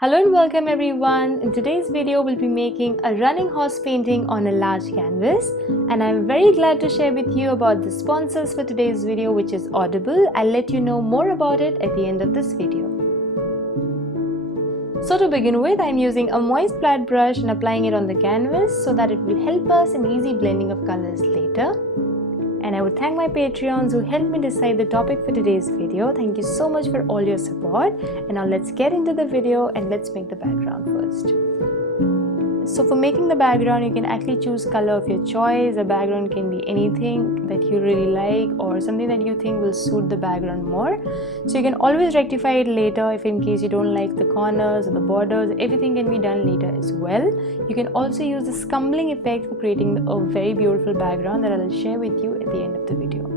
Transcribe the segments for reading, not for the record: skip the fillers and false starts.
Hello and welcome everyone. In today's video we'll be making a running horse painting on a large canvas, and I'm very glad to share with you about the sponsors for today's video, which is Audible. I'll let you know more about it at the end of this video. So to begin with, I'm using a moist flat brush and applying it on the canvas so that it will help us in easy blending of colors later. And I would thank my Patreons who helped me decide the topic for today's video. Thank you so much for all your support. And now let's get into the video and let's make the background first. So for making the background, you can actually choose color of your choice. The background can be anything that you really like or something that you think will suit the background more. So you can always rectify it later if in case you don't like the corners or the borders. Everything can be done later as well. You can also use the Scumbling Effect for creating a very beautiful background that I will share with you at the end of the video.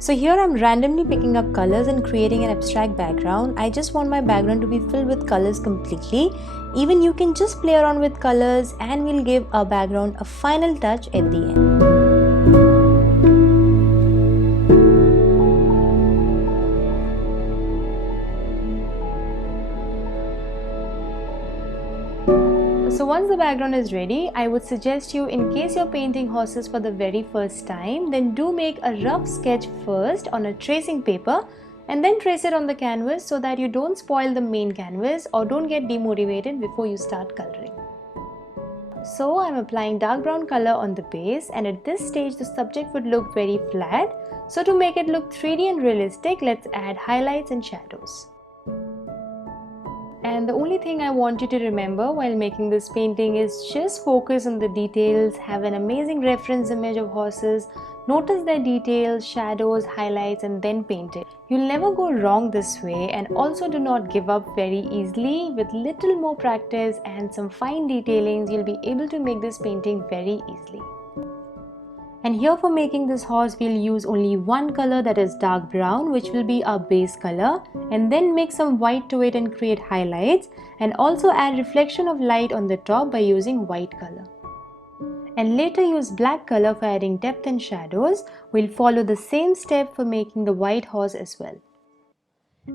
So here I'm randomly picking up colors and creating an abstract background. I just want my background to be filled with colors completely. Even you can just play around with colors and we'll give our background a final touch at the end. So once the background is ready, I would suggest you, in case you're painting horses for the very first time, then do make a rough sketch first on a tracing paper and then trace it on the canvas so that you don't spoil the main canvas or don't get demotivated before you start coloring. So I'm applying dark brown color on the base, and at this stage the subject would look very flat. So to make it look 3D and realistic, let's add highlights and shadows. And the only thing I want you to remember while making this painting is just focus on the details, have an amazing reference image of horses, notice their details, shadows, highlights, and then paint it. You'll never go wrong this way, and also do not give up very easily. With little more practice and some fine detailings, you'll be able to make this painting very easily. And here for making this horse, we'll use only one color, that is dark brown, which will be our base color, and then mix some white to it and create highlights, and also add reflection of light on the top by using white color. And later use black color for adding depth and shadows. We'll follow the same step for making the white horse as well.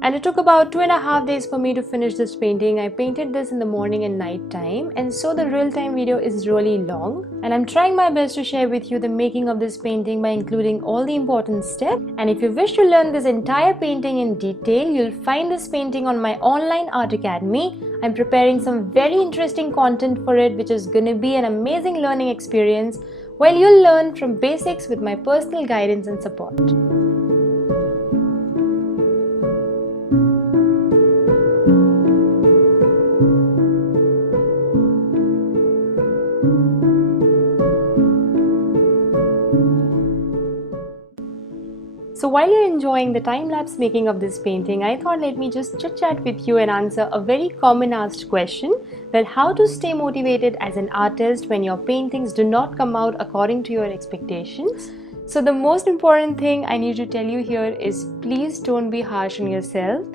And it took about 2.5 days for me to finish this painting. I painted this in the morning and night time, and so the real-time video is really long. And I'm trying my best to share with you the making of this painting by including all the important steps. And if you wish to learn this entire painting in detail, you'll find this painting on my online art academy. I'm preparing some very interesting content for it, which is gonna be an amazing learning experience, while you'll learn from basics with my personal guidance and support. So while you're enjoying the time-lapse making of this painting, I thought let me just chit-chat with you and answer a very common asked question, that how to stay motivated as an artist when your paintings do not come out according to your expectations. So the most important thing I need to tell you here is, please don't be harsh on yourself.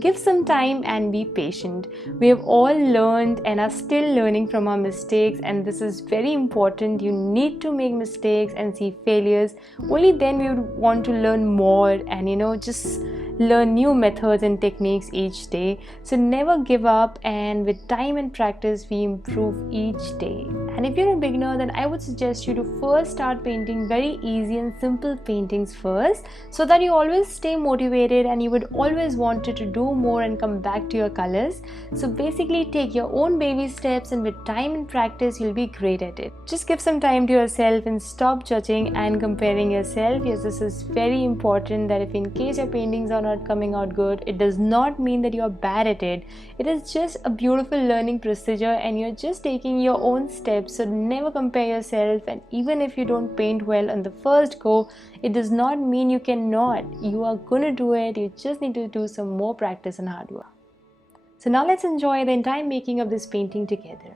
Give some time and be patient. We have all learned and are still learning from our mistakes, and this is very important. You need to make mistakes and see failures. Only then we would want to learn more and just learn new methods and techniques each day. So never give up, and with time and practice we improve each day. And if you're a beginner, then I would suggest you to first start painting very easy and simple paintings first, so that you always stay motivated and you would always want to do more and come back to your colors. So basically take your own baby steps, and with time and practice you'll be great at it. Just give some time to yourself and stop judging and comparing yourself. Yes, this is very important, that if in case your paintings are not coming out good, it does not mean that you're bad at it. It is just a beautiful learning procedure and you're just taking your own steps. So never compare yourself, and even if you don't paint well on the first go, it does not mean you cannot. You are gonna do it. You just need to do some more practice and hard work. So now let's enjoy the entire making of this painting together.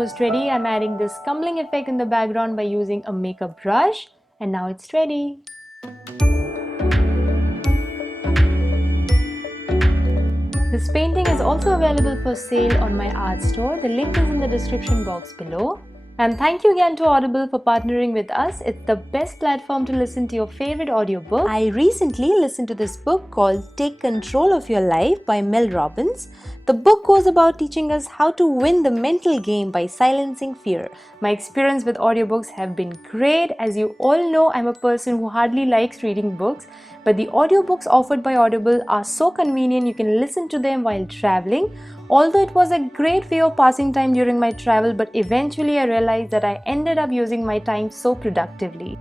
almost ready. I'm adding this Scumbling Effect in the background by using a makeup brush, and now it's ready. This painting is also available for sale on my art store. The link is in the description box below. And thank you again to Audible for partnering with us. It's the best platform to listen to your favorite audiobook. I recently listened to this book called Take Control of Your Life by Mel Robbins. The book goes about teaching us how to win the mental game by silencing fear. My experience with audiobooks have been great. As you all know, I'm a person who hardly likes reading books, but the audiobooks offered by Audible are so convenient. You can listen to them while traveling. Although it was a great way of passing time during my travel, but eventually I realized that I ended up using my time so productively.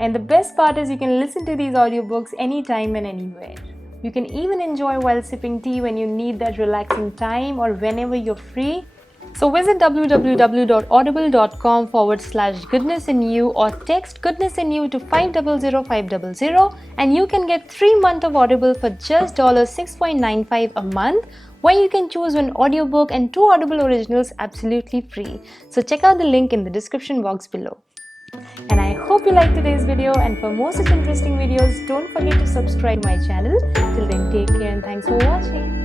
And the best part is you can listen to these audiobooks anytime and anywhere. You can even enjoy while sipping tea when you need that relaxing time or whenever you're free. So visit www.audible.com/goodnessinu or text goodnessinu to 500 and you can get 3 months of Audible for just $6.95 a month, where you can choose one audiobook and 2 Audible originals absolutely free. So check out the link in the description box below. And I hope you liked today's video, and for more such interesting videos, don't forget to subscribe to my channel. Till then, take care and thanks for watching.